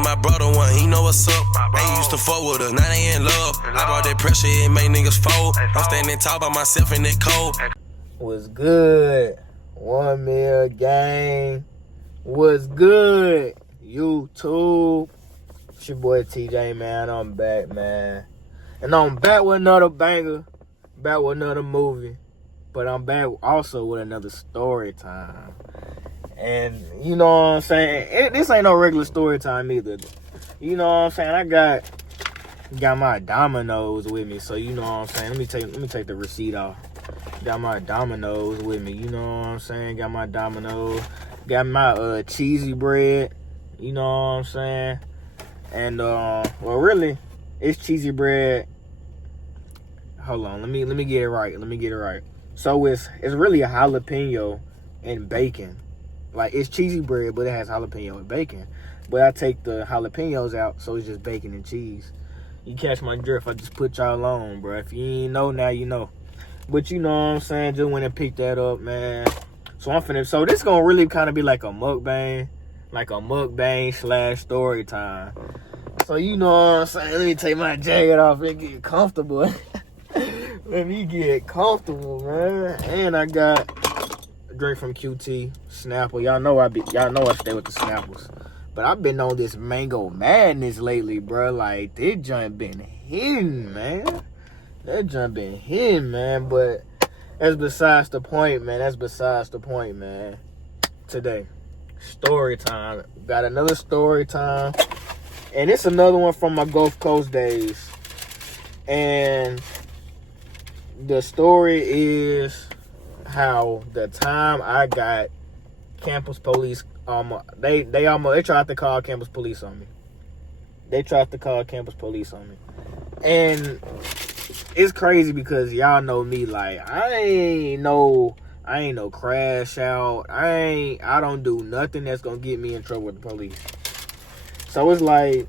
gave my brother one, he know what's up. They used to fuck with us, now they in love. I brought that pressure, it made niggas fold. I'm standing tall by myself in that cold. What's good? 1 Mil gang. What's good? YouTube. It's your boy TJ, man. I'm back, man. And I'm back with another banger. Back with another movie. But I'm back also with another story time. And you know what I'm saying? This ain't no regular story time either. You know what I'm saying? I got my Domino's with me. So you know what I'm saying? Let me take the receipt off. Got my Domino's with me. You know what I'm saying? Got my Domino's. Got my cheesy bread. You know what I'm saying? And well, really, it's cheesy bread. Hold on, let me get it right. So it's really a jalapeno and bacon. Like, it's cheesy bread, but it has jalapeno and bacon. But I take the jalapenos out, so it's just bacon and cheese. You catch my drift? I just put y'all on, bro. If you ain't know, now you know. But you know what I'm saying? Just went and picked that up, man. So this gonna really kind of be like a mukbang / story time. So you know what I'm saying? Let me take my jacket off and get comfortable. Let me get comfortable, man. And I got a drink from QT, Snapple. Y'all know I stay with the Snapples. But I've been on this mango madness lately, bro. Like, that joint been hitting, man. But that's besides the point, man. Today, story time. Got another story time. And it's another one from my Gulf Coast days. And the story is how the time I got campus police, they tried to call campus police on me. And it's crazy because y'all know me, like, I ain't no crash out. I don't do nothing that's gonna get me in trouble with the police. So it's like,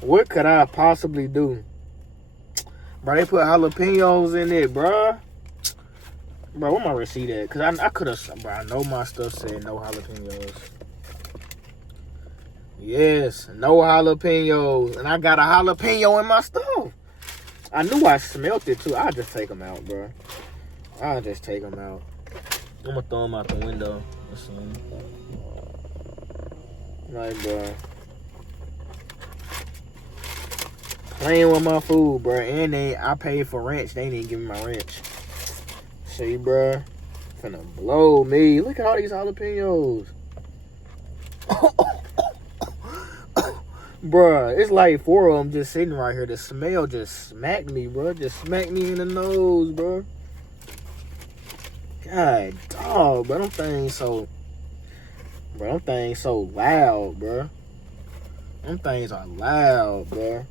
what could I possibly do? Bro, they put jalapenos in it, bro. Bro, where my receipt at? Because I could have, bro, I know my stuff said no jalapenos. Yes, no jalapenos. And I got a jalapeno in my stuff. I knew I smelt it, too. I'll just take them out, bro. I'm going to throw them out the window or something. Like, bro. Playing with my food, bro. And I paid for ranch. They didn't give me my ranch. See, bro. Finna blow me. Look at all these jalapenos. Bruh, it's like 4 of them just sitting right here. The smell just smacked me, bro. Just smacked me in the nose, bro. God, dog, bro. Them things so loud, bro. Them things are loud, bro.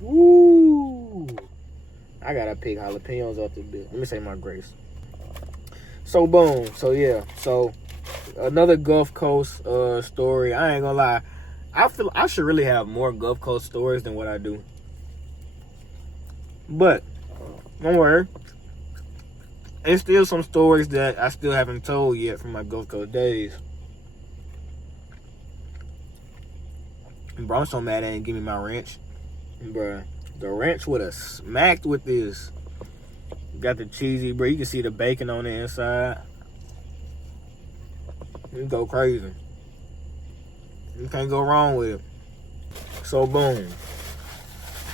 Woo! I gotta pick jalapenos off the bit. Let me say my grace. So, boom. So, yeah. So, another Gulf Coast story. I ain't gonna lie. I feel I should really have more Gulf Coast stories than what I do. But, don't worry. There's still some stories that I still haven't told yet from my Gulf Coast days. Bro, I'm so mad they didn't give me my ranch. Bruh, the ranch would have smacked with this. Got the cheesy, bro. You can see the bacon on the inside. You go crazy. You can't go wrong with it. So, boom.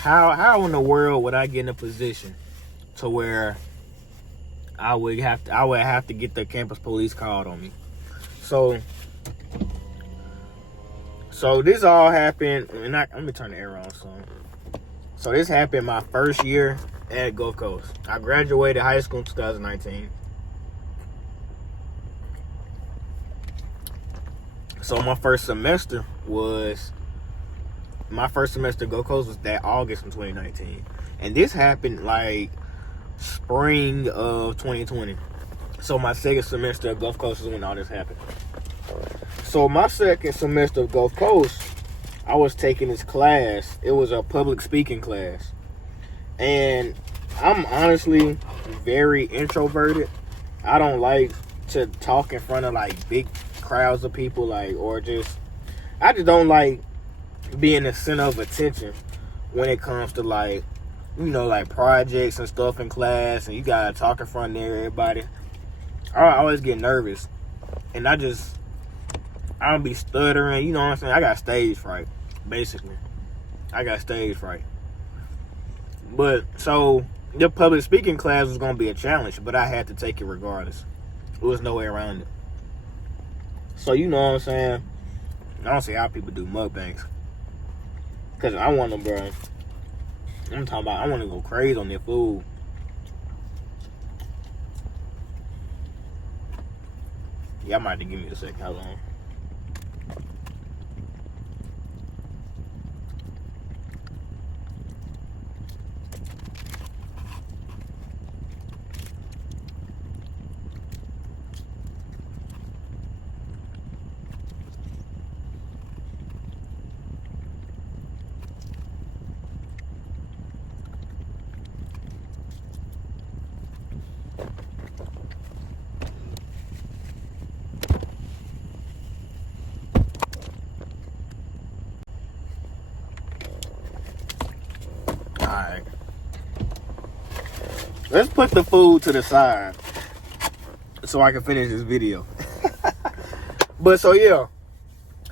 How in the world would I get in a position to where I would have to get the campus police called on me? So this all happened, and let me turn the air on, So this happened my first year at Gulf Coast. I graduated high school in 2019. So my first semester at Gulf Coast was that August in 2019. And this happened like spring of 2020. So my second semester at Gulf Coast is when all this happened. So my second semester of Gulf Coast, I was taking this class. It was a public speaking class. And I'm honestly very introverted. I don't like to talk in front of like big crowds of people, like, or just I just don't like being the center of attention when it comes to like, you know, like projects and stuff in class, and you gotta talk in front of everybody. I always get nervous, and I don't be stuttering. You know what I'm saying? I got stage fright, basically. I got stage fright. But so the public speaking class was gonna be a challenge, but I had to take it regardless. There was no way around it. So you know what I'm saying? I don't see how people do mukbangs, cause I want them, bro. I'm talking about I want to go crazy on their food. Y'all might have to give me a second. How long? Alright. Let's put the food to the side so I can finish this video. But so yeah.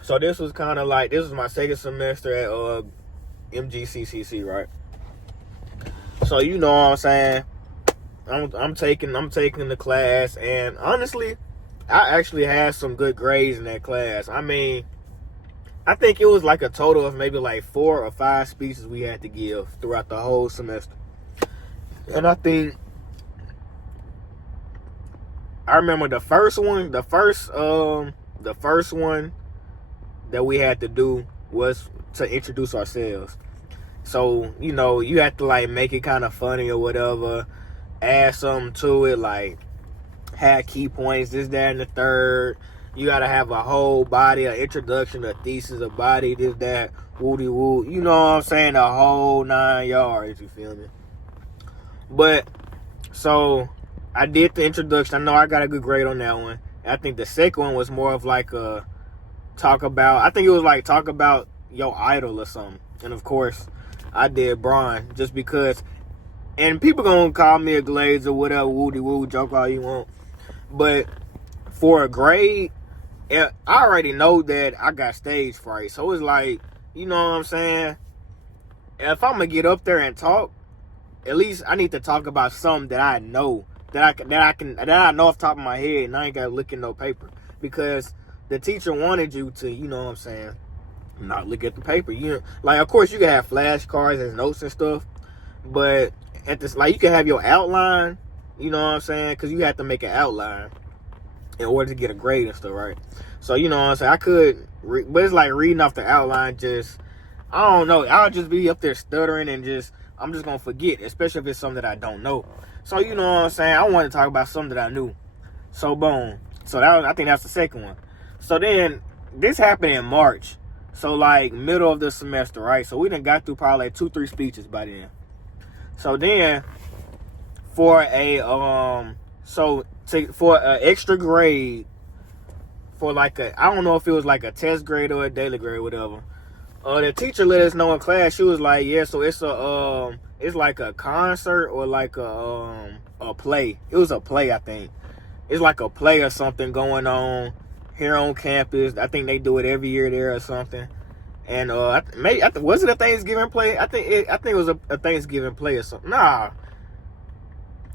So this was kind of like, this was my second semester at MGCCC, right? So you know what I'm saying? I'm taking the class, and honestly, I actually had some good grades in that class. I mean, I think it was like a total of maybe like 4 or 5 speeches we had to give throughout the whole semester. And I think I remember the first one that we had to do was to introduce ourselves. So, you know, you have to like make it kind of funny or whatever, add something to it, like have key points, this, that, and the third. You gotta have a whole body, an introduction, a thesis, a body, this, that, woody woo. You know what I'm saying? The whole 9 yards, you feel me? But, so, I did the introduction. I know I got a good grade on that one. I think the second one was more of like a talk about your idol or something. And of course, I did Bron, just because. And people gonna call me a glaze or whatever, woody woo, joke all you want. But for a grade, I already know that I got stage fright. So it's like, you know what I'm saying? If I'm gonna get up there and talk, at least I need to talk about something that I know, that I know off the top of my head, and I ain't gotta look at no paper. Because the teacher wanted you to, you know what I'm saying, not look at the paper. You know, like, of course you can have flashcards and notes and stuff, but at this, like, you can have your outline, you know what I'm saying, because you have to make an outline in order to get a grade and stuff, right? So, you know what I'm saying, I could, but it's like reading off the outline, just, I don't know, I'll just be up there stuttering and I'm just gonna forget, especially if it's something that I don't know. So, you know what I'm saying, I want to talk about something that I knew. So, boom. So, I think that's the second one. So, then, this happened in March. So, like, middle of the semester, right? So, we done got through probably like 2-3 speeches by then. So, then, for an extra grade, for like I don't know if it was like a test grade or a daily grade, whatever. The teacher let us know in class. She was like, "Yeah, so it's like a concert or like a play. It was a play, I think. It's like a play or something going on here on campus. I think they do it every year there or something. And was it a Thanksgiving play? I think it was a Thanksgiving play or something. Nah."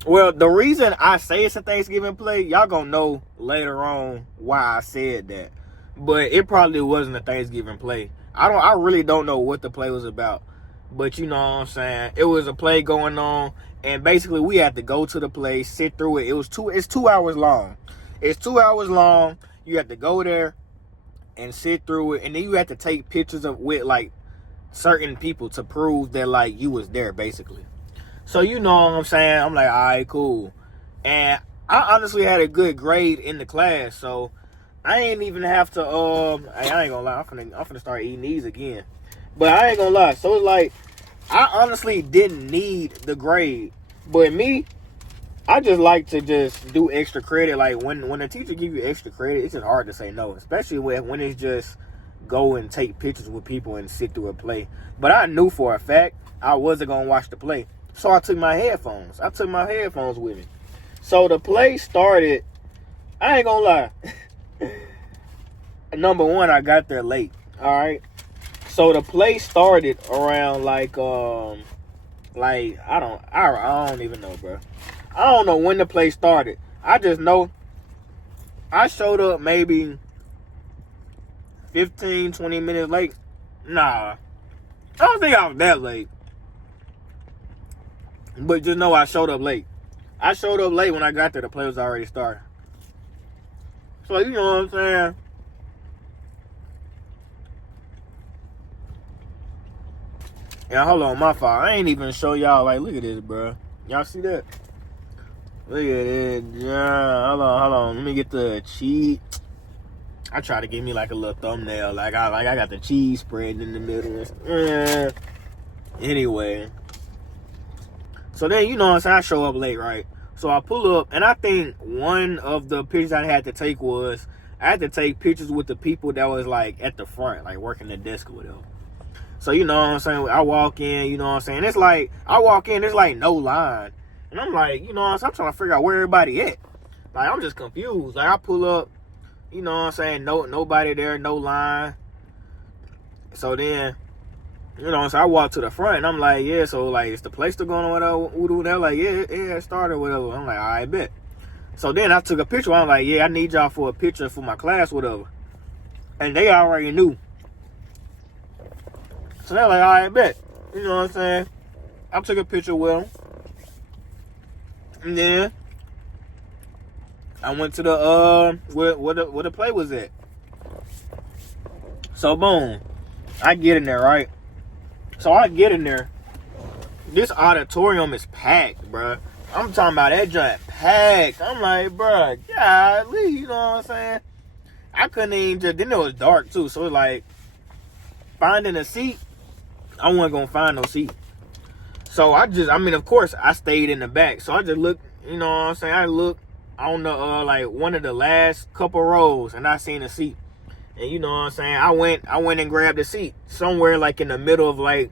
Well, the reason I say it's a Thanksgiving play, y'all gonna know later on why I said that. But it probably wasn't a Thanksgiving play. I really don't know what the play was about. But you know what I'm saying? It was a play going on, and basically we had to go to the play, sit through it. It's 2 hours long. It's 2 hours long. You have to go there and sit through it, and then you have to take pictures with like certain people to prove that like you was there, basically. So, you know what I'm saying? I'm like, all right, cool. And I honestly had a good grade in the class, so I ain't even have to, I ain't gonna lie, I'm finna start eating these again. But I ain't gonna lie. So, it's like, I honestly didn't need the grade. But me, I just like to just do extra credit. Like, when a teacher give you extra credit, it's just hard to say no. Especially when it's just go and take pictures with people and sit through a play. But I knew for a fact I wasn't gonna watch the play. So I took my headphones. With me. So the play started, I ain't gonna lie. Number one, I got there late. Alright. So the play started around I don't even know, bro. I don't know when the play started. I just know I showed up maybe 15, 20 minutes late. Nah. I don't think I was that late. But just know I showed up late. I showed up late when I got there. The play was already started. So, you know what I'm saying? Yeah, hold on, my fault. I ain't even show y'all, look at this, bro. Y'all see that? Look at it. Yeah, hold on. Let me get the cheese. I try to give me a little thumbnail. I got the cheese spread in the middle. Anyway. So then, you know what I'm saying? I show up late, right? So I pull up, and I think one of the pictures I had to take was, I had to take pictures with the people that was, at the front, working the desk or whatever. So, you know what I'm saying? I walk in, you know what I'm saying? It's I walk in, there's no line. And I'm you know what I'm saying? I'm trying to figure out where everybody at. I'm just confused. I pull up, you know what I'm saying? Nobody there, no line. So then, you know what I'm saying? I walk to the front, and I'm yeah, so, is the place still going on, whatever? They're yeah, it started, whatever. I'm all right, bet. So then I took a picture. I'm yeah, I need y'all for a picture for my class, whatever. And they already knew. So they're all right, bet. You know what I'm saying? I took a picture with them. And then I went to the where the play was at. So boom, I get in there, right? So I get in there. This auditorium is packed, bruh. I'm talking about that joint packed. I'm bruh, golly, you know what I'm saying? I couldn't even just, then it was dark too, so it's finding a seat, I wasn't gonna find no seat. So of course, I stayed in the back. So I just looked, you know what I'm saying? I looked on the, one of the last couple rows, and I seen a seat. And you know what I'm saying? I went and grabbed a seat somewhere, in the middle of, I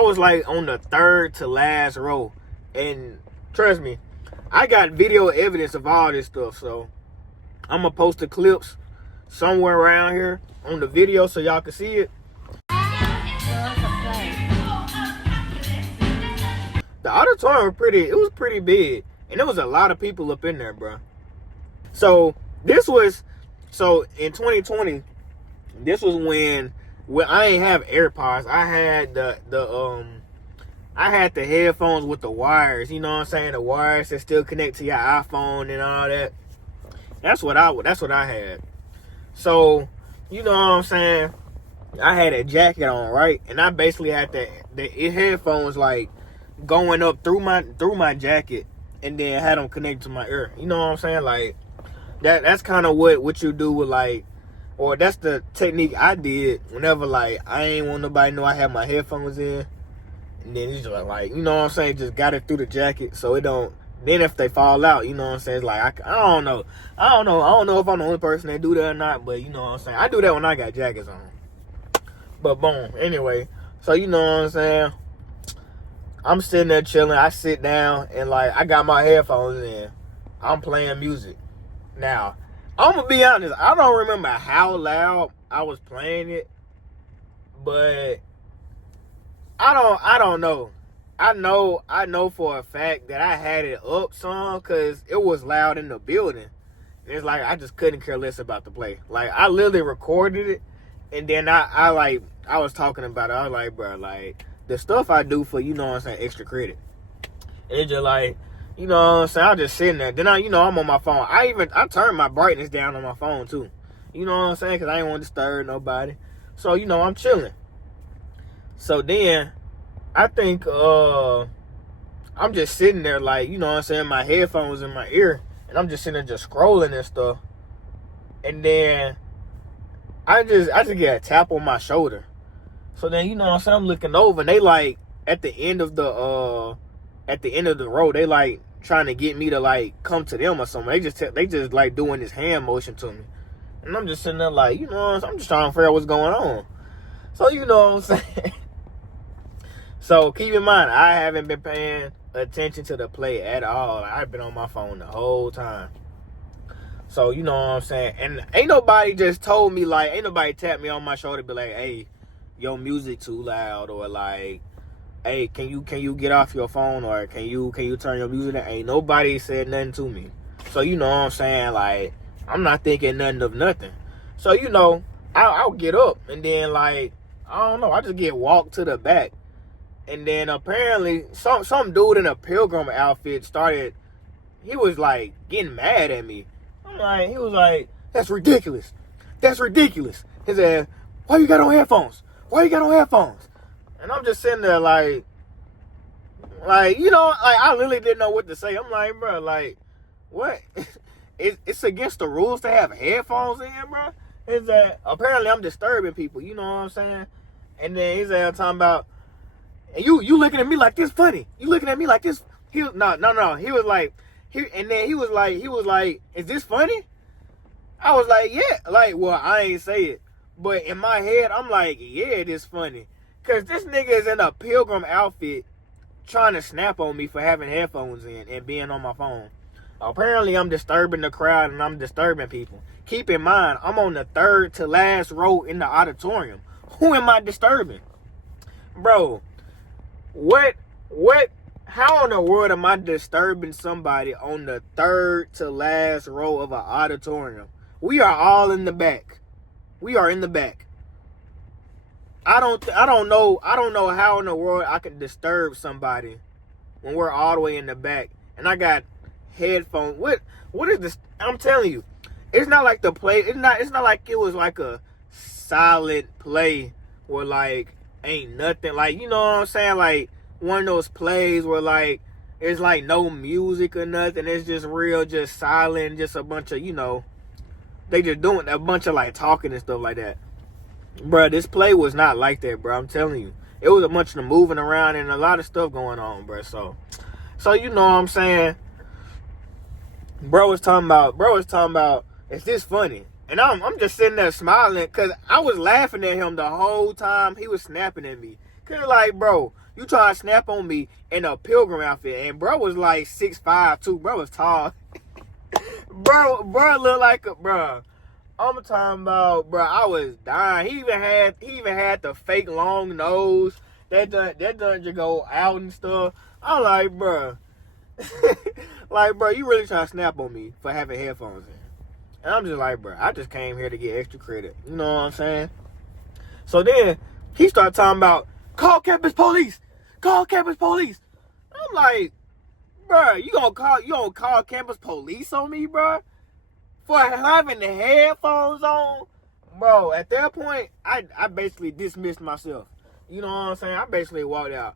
was, on the third to last row. And trust me, I got video evidence of all this stuff. So I'm going to post the clips somewhere around here on the video so y'all can see it. The auditorium was pretty big, and there was a lot of people up in there, bro. So in 2020, this was when I ain't have AirPods. I had I had the headphones with the wires. You know what I'm saying? The wires that still connect to your iPhone and all that. That's what I had. So you know what I'm saying? I had a jacket on, right? And I basically had the headphones going up through my jacket, and then had them connected to my ear. You know what I'm saying? That's kind of what you do with or that's the technique I did whenever I ain't want nobody to know I had my headphones in. And then it's just you know what I'm saying, just got it through the jacket so it don't, then if they fall out, you know what I'm saying, it's I don't know if I'm the only person that do that or not, but you know what I'm saying, I do that when I got jackets on. But boom, anyway, so you know what I'm saying, I'm sitting there chilling. I sit down and I got my headphones in. I'm playing music. Now, I'm gonna be honest, I don't remember how loud I was playing it, but I don't know. I know for a fact that I had it up some because it was loud in the building. It's I just couldn't care less about the play. I literally recorded it, and then I was talking about it. I was bro, the stuff I do for, you know what I'm saying, extra credit. It's just you know what I'm saying, I was just sitting there. Then I'm on my phone. I turned my brightness down on my phone too. You know what I'm saying? Because I didn't want to disturb nobody. So, you know, I'm chilling. So then, I think, I'm just sitting there you know what I'm saying, my headphones in my ear. And I'm just sitting there just scrolling and stuff. And then, I just get a tap on my shoulder. So then, you know what I'm saying, I'm looking over. And they at the end of the road, they trying to get me to come to them or something. They just doing this hand motion to me. And I'm just sitting there like, you know, I'm just trying to figure out what's going on. So, you know what I'm saying? So, keep in mind, I haven't been paying attention to the play at all. I've been on my phone the whole time. So, you know what I'm saying? And ain't nobody just told me, like, ain't nobody tapped me on my shoulder be like, hey, your music too loud, or like, hey, can you get off your phone, or can you turn your music down? Ain't nobody said nothing to me. So, you know what I'm saying? Like, I'm not thinking nothing of nothing. So, you know, I'll get up, and then, like, I don't know, I just get walked to the back. And then apparently some dude in a pilgrim outfit started, he was like getting mad at me. He was like, that's ridiculous. That's ridiculous. He said, why you got on headphones? Why you got on headphones? And I'm just sitting there like, you know, like I literally didn't know what to say. I'm like, bro, like, what? It's against the rules to have headphones in, bro. Is that apparently I'm disturbing people, you know what I'm saying? And then he's talking about, and you looking at me like this funny. You looking at me like this. He was no. He was like, he was like, is this funny? I was like, yeah. Like, well, I ain't say it, but in my head, I'm like, yeah, it is funny, cause this nigga is in a pilgrim outfit, trying to snap on me for having headphones in and being on my phone. Apparently, I'm disturbing the crowd and I'm disturbing people. Keep in mind, I'm on the third to last row in the auditorium. Who am I disturbing, bro? How in the world am I disturbing somebody on the third to last row of an auditorium? We are all in the back. We are in the back. I don't know how in the world I can disturb somebody when we're all the way in the back and I got headphones. What is this? I'm telling you, it's not like the play. It's not like it was like a solid play where like ain't nothing, like, you know what I'm saying, like one of those plays where like it's like no music or nothing, it's just real, just silent, just a bunch of, you know, they just doing a bunch of like talking and stuff like that. Bruh, this play was not like that, bro. I'm telling you, it was a bunch of moving around and a lot of stuff going on, bro. So you know what I'm saying, bro was talking about is this funny? And I'm just sitting there smiling because I was laughing at him the whole time he was snapping at me. Because, like, bro, you trying to snap on me in a pilgrim outfit. And bro was like 6'5", too. Bro was tall. bro looked like a, bro. I'm talking about, bro, I was dying. He even had the fake long nose. That done just go out and stuff. I'm like, bro. Like, bro, you really trying to snap on me for having headphones in. And I'm just like, bro, I just came here to get extra credit. You know what I'm saying? So then he started talking about, call campus police. Call campus police. I'm like, bro, you gonna call campus police on me, bro? For having the headphones on? Bro, at that point, I basically dismissed myself. You know what I'm saying? I basically walked out.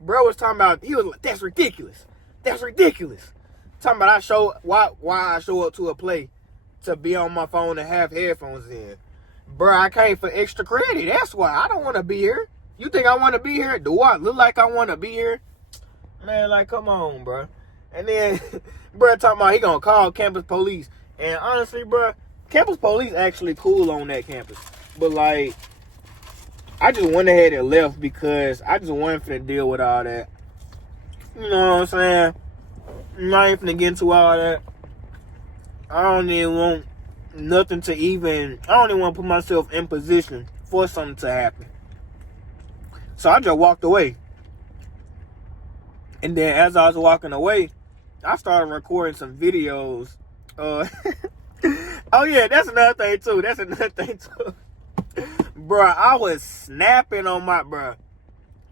Bro was talking about, he was like, that's ridiculous. That's ridiculous. Talking about why I show up to a play to be on my phone and have headphones in. Bro, I came for extra credit. That's why. I don't want to be here. You think I want to be here? Do I look like I want to be here? Man, like, come on, bro. And then, bro, talking about he gonna call campus police. And honestly, bro, campus police actually cool on that campus. But, like, I just went ahead and left because I just wanted to deal with all that. You know what I'm saying? I'm not even finna get into all that. I don't even want nothing to even, I don't even want to put myself in position for something to happen. So I just walked away. And then as I was walking away, I started recording some videos. Oh yeah, that's another thing too. Bruh, I was snapping on my, bruh.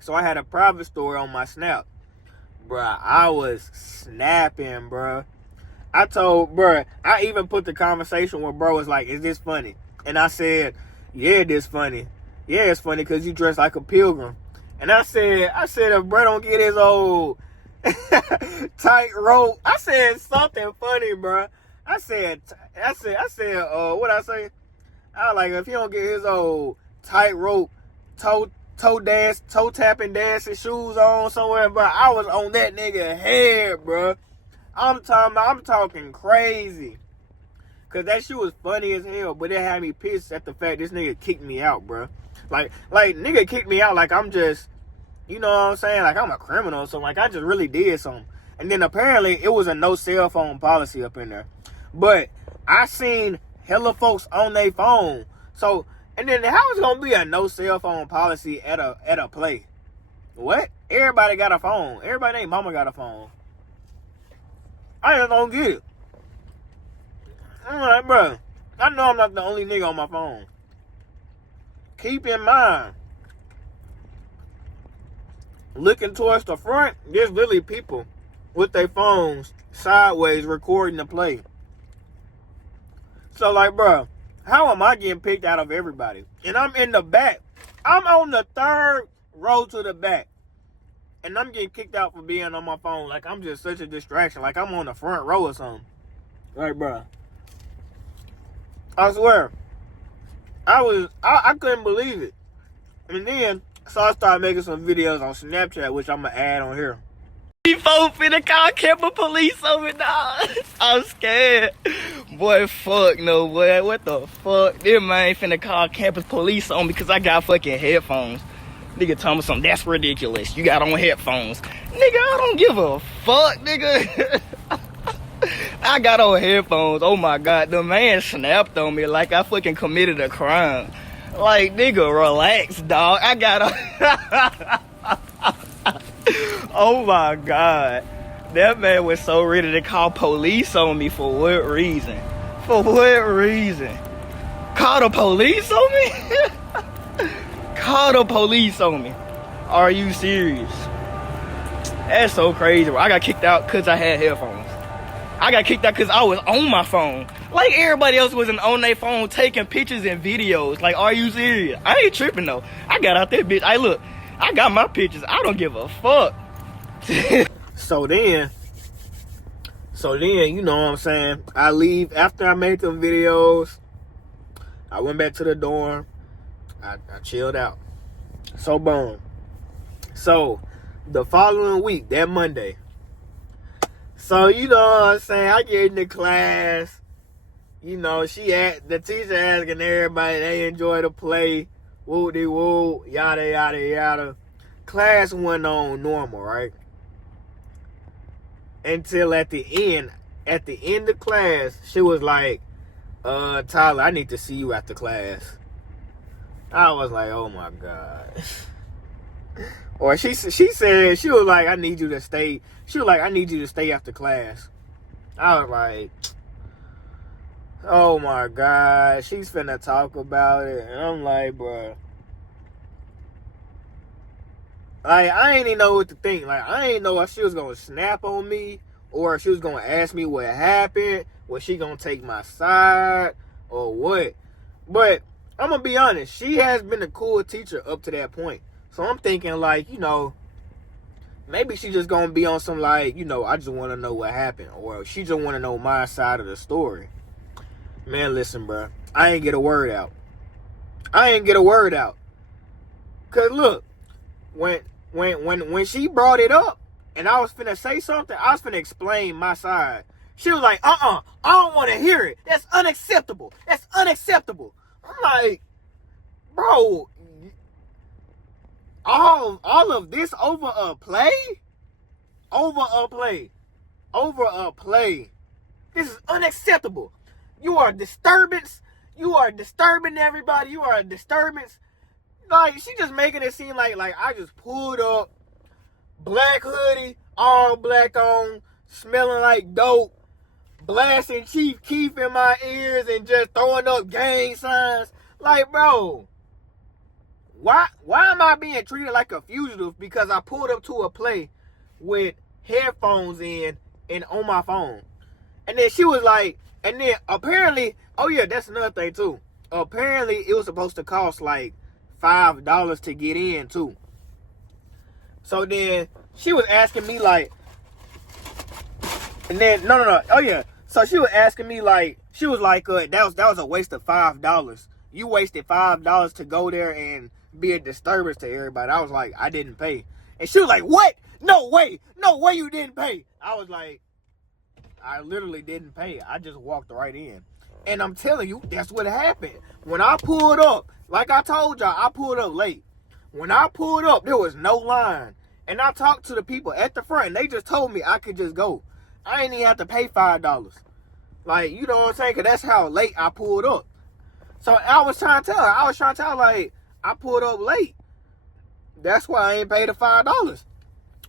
So I had a private story on my Snap. Bruh, I was snapping, bruh. I even put the conversation where bro was like, is this funny? And I said, yeah, this funny. Yeah, it's funny because you dress like a pilgrim. And I said, if bro don't get his old tight rope, I said something funny, bro. I said, what I say? I was like, if he don't get his old tight rope, toe tapping dancing shoes on somewhere, bro, I was on that nigga head, bro. I'm talking crazy. Cause that shit was funny as hell, but it had me pissed at the fact this nigga kicked me out, bro. Like nigga kicked me out like I'm just, you know what I'm saying? Like I'm a criminal or something. Like I just really did something. And then apparently it was a no cell phone policy up in there. But I seen hella folks on their phone. So, and then how is it gonna be a no cell phone policy at a play? What? Everybody got a phone. Everybody named mama got a phone. I just don't get it. I'm like, bro, I know I'm not the only nigga on my phone. Keep in mind, looking towards the front, there's literally people with their phones sideways recording the play. So, like, bro, how am I getting picked out of everybody? And I'm in the back. I'm on the third row to the back. And I'm getting kicked out for being on my phone. Like, I'm just such a distraction. Like, I'm on the front row or something. Like, bro, I swear, I couldn't believe it. And then, so I started making some videos on Snapchat, which I'm going to add on here. These folks finna call Campbell police on me, dog. I'm scared. Boy, fuck no, boy. What the fuck? This man finna call campus police on me because I got fucking headphones. Nigga told me something, that's ridiculous. You got on headphones. Nigga, I don't give a fuck, nigga. I got on headphones. Oh my God, the man snapped on me like I fucking committed a crime. Like, nigga, relax, dog. I got on... Oh my God. That man was so ready to call police on me. For what reason? For what reason? Call the police on me? Call the police on me. Are you serious? That's so crazy, bro. I got kicked out because I had headphones. I got kicked out because I was on my phone. Like everybody else wasn't on their phone taking pictures and videos. Like, are you serious? I ain't tripping though. I got out there, bitch. Hey, look, I got my pictures. I don't give a fuck. So then, you know what I'm saying? I leave after I made them videos. I went back to the dorm. I chilled out. So boom. So the following week, that Monday. So you know what I'm saying? I get into class. You know, the teacher asking everybody they enjoy the play. Woo-de-woo, yada, yada, yada. Class went on normal, right? Until at the end of class, she was like, Tyler, I need to see you after class. I was like, oh my God. Or she said, she was like, I need you to stay. She was like, I need you to stay after class. I was like, oh my God, she's finna talk about it. And I'm like, bro. Like, I ain't even know what to think. Like, I ain't know if she was gonna snap on me or if she was gonna ask me what happened. Was she gonna take my side or what? But I'm gonna be honest, she has been a cool teacher up to that point. So I'm thinking, like, you know, maybe she just gonna be on some, like, you know, I just want to know what happened, or she just want to know my side of the story. Man, listen, bro, I ain't get a word out. Cause look, when she brought it up and I was finna say something, I was finna explain my side. She was like, I don't want to hear it. That's unacceptable. I'm like, bro, all of this over a play? This is unacceptable. You are a disturbance. You are disturbing everybody. You are a disturbance. Like, she just making it seem like I just pulled up, black hoodie, all black on, smelling like dope, blasting Chief Keef in my ears and just throwing up gang signs. Like, bro, why am I being treated like a fugitive because I pulled up to a play with headphones in and on my phone? And then she was like, and then apparently, oh yeah, that's another thing too. Apparently it was supposed to cost like $5 to get in too. So then she was asking me like, and then no. Oh yeah. So she was asking me like, she was like, that was a waste of $5. You wasted $5 to go there and be a disturbance to everybody. I was like, I didn't pay. And she was like, what? No way you didn't pay. I was like, I literally didn't pay. I just walked right in. And I'm telling you, that's what happened. When I pulled up, like I told y'all, I pulled up late. When I pulled up, there was no line. And I talked to the people at the front, and they just told me I could just go. I ain't even have to pay $5. Like, you know what I'm saying? Because that's how late I pulled up. So I was trying to tell her, like, I pulled up late. That's why I ain't paid the $5.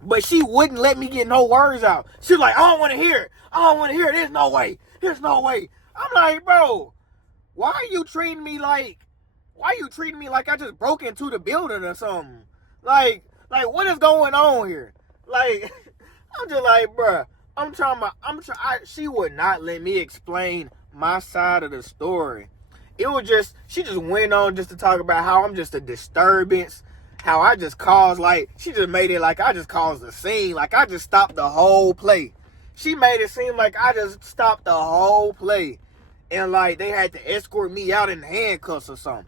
But she wouldn't let me get no words out. She was like, I don't want to hear it. I don't want to hear it. There's no way. There's no way. I'm like, bro, why are you treating me like I just broke into the building or something? Like what is going on here? Like, I'm just like, bro, she would not let me explain my side of the story. It was just, she just went on just to talk about how I'm just a disturbance, how I just caused, like, she just made it like I just caused a scene, like I just stopped the whole play. She made it seem like I just stopped the whole play. And, like, they had to escort me out in handcuffs or something.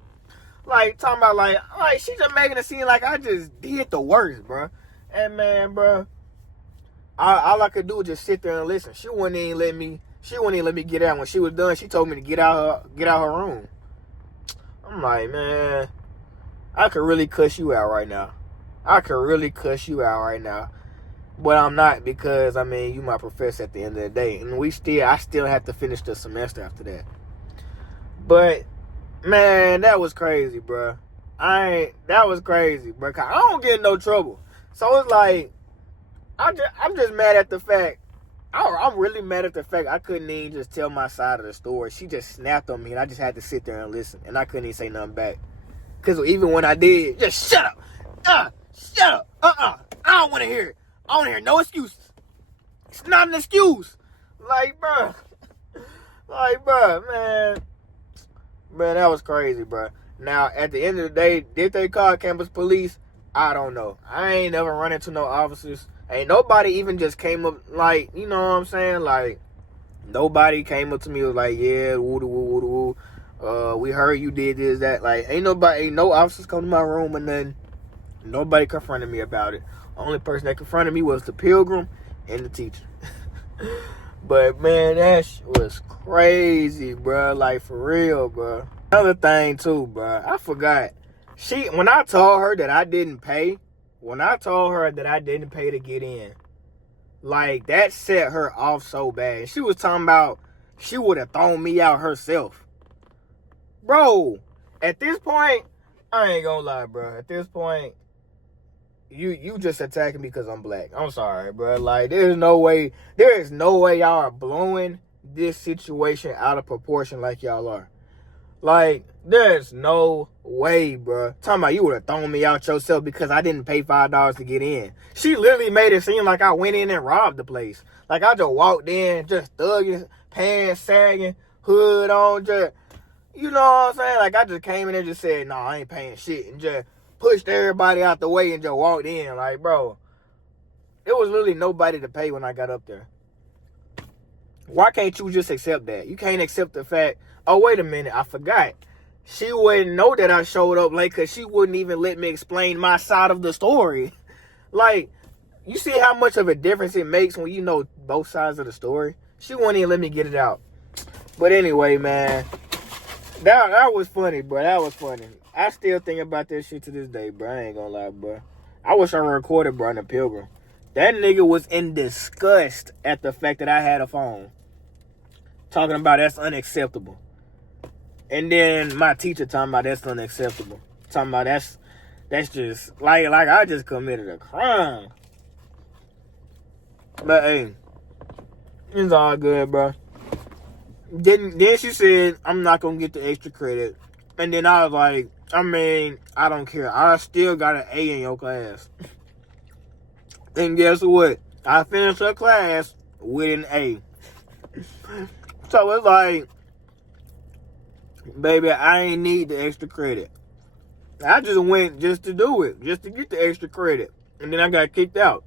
Like, talking about, like she just making it seem like I just did the worst, bro. And, man, bro, all I could do was just sit there and listen. She wouldn't even let me get out. When she was done, she told me to get out her room. I'm like, man, I could really cuss you out right now. But I'm not, because, I mean, you my professor at the end of the day. And I still have to finish the semester after that. But, man, that was crazy, bro. That was crazy, bro. 'Cause I don't get in no trouble. So it's like, I'm just mad at the fact, I'm really mad at the fact I couldn't even just tell my side of the story. She just snapped on me, and I just had to sit there and listen. And I couldn't even say nothing back. Because even when I did, just shut up. Shut up. I don't want to hear it. I don't hear no excuses. It's not an excuse. Like, bro, man. Man, that was crazy, bro. Now, at the end of the day, did they call campus police? I don't know. I ain't never run into no officers. Ain't nobody even just came up, like, you know what I'm saying? Like, nobody came up to me and was like, yeah, woo. We heard you did this, that. Like, ain't no officers come to my room or nothing. Nobody confronted me about it. Only person that confronted me was the pilgrim and the teacher. But, man, that was crazy, bro. Like, for real, bro. Another thing, too, bro. I forgot. When I told her that I didn't pay to get in, like, that set her off so bad. She was talking about she would have thrown me out herself. Bro, at this point, I ain't gonna lie, bro. At this point, you just attacking me because I'm black. I'm sorry, bro. Like, there is no way y'all are blowing this situation out of proportion like y'all are. Like, there's no way, bro. Talking about you would have thrown me out yourself because I didn't pay $5 to get in. She literally made it seem like I went in and robbed the place. Like, I just walked in, just thugging, pants sagging, hood on, just, you know what I'm saying? Like, I just came in and just said, I ain't paying shit, and just pushed everybody out the way and just walked in. Like, bro, there was literally nobody to pay when I got up there. Why can't you just accept that? You can't accept the fact, oh, wait a minute, I forgot. She wouldn't know that I showed up late because she wouldn't even let me explain my side of the story. Like, you see how much of a difference it makes when you know both sides of the story? She wouldn't even let me get it out. But anyway, man, that was funny, bro. That was funny. I still think about that shit to this day, bro. I ain't gonna lie, bro. I wish I recorded, bro, in the Pilgrim. That nigga was in disgust at the fact that I had a phone. Talking about that's unacceptable. And then my teacher talking about that's unacceptable. Talking about that's just like I just committed a crime. But hey, it's all good, bro. Then she said I'm not gonna get the extra credit. And then I was like, I mean, I don't care. I still got an A in your class. And guess what? I finished her class with an A. So it's like, baby, I ain't need the extra credit. I just went just to do it, just to get the extra credit. And then I got kicked out.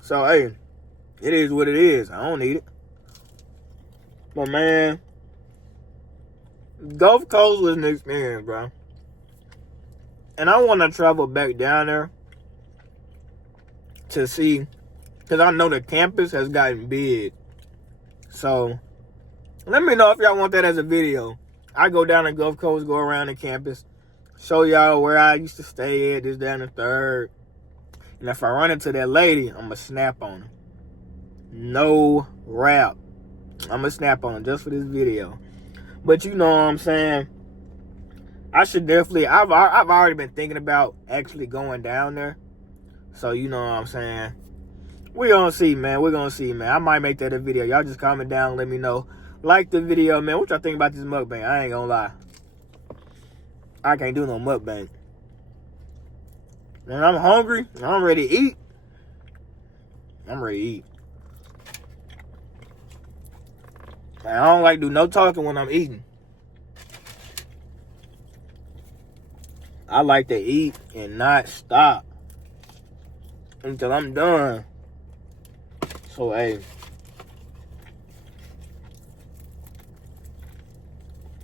So, hey, it is what it is. I don't need it. But, man, Gulf Coast was an experience, bro. And I want to travel back down there to see, because I know the campus has gotten big. So, Let me know if y'all want that as a video. I go down to Gulf Coast, go around the campus, show y'all where I used to stay at, this, down the third. And if I run into that lady, I'm going to snap on her. No rap. I'm going to snap on her just for this video. But you know what I'm saying? I should definitely, I've already been thinking about actually going down there. So you know what I'm saying? We're going to see, man. We're going to see, man. I might make that a video. Y'all just comment down and let me know. Like the video, man. What y'all think about this mukbang? I ain't going to lie. I can't do no mukbang. Man, I'm hungry. I'm ready to eat. I'm ready to eat. Man, I don't like to do no talking when I'm eating. I like to eat and not stop until I'm done. So, hey.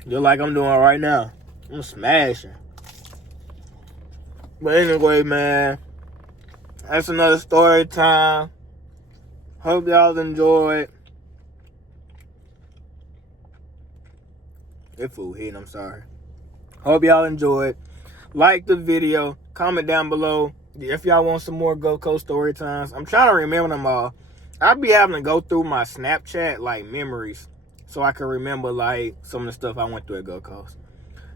Just like I'm doing right now. I'm smashing. But anyway, man. That's another story time. Hope y'all enjoyed. That food hitting, I'm sorry. Hope y'all enjoyed. Like the video. Comment down below if y'all want some more Gulf Coast story times. I'm trying to remember them all. I'll be having to go through my Snapchat, like, memories, so I can remember, like, some of the stuff I went through at Gulf Coast.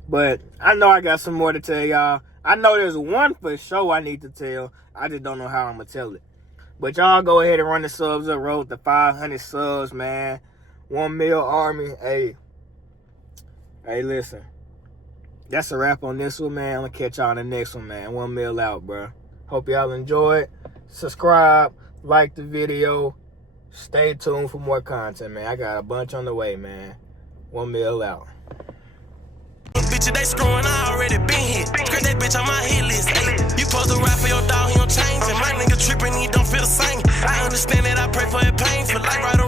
But I know I got some more to tell y'all. I know there's one for sure I need to tell. I just don't know how I'm going to tell it. But y'all go ahead and run the subs up. Road to 500 subs, man. 1 mil army. Hey, listen. That's a wrap on this one, man. I'm going to catch y'all on the next one, man. 1 mil out, bro. Hope y'all enjoy it. Subscribe. Like the video. Stay tuned for more content, man. I got a bunch on the way, man. 1 mil out. Bitches, they screwing, I already been here. Scratch that bitch on my hit list. Ay, you supposed to ride for your dog, he don't change. And my nigga tripping, he don't feel the same. I understand that I pray for it painful. Like right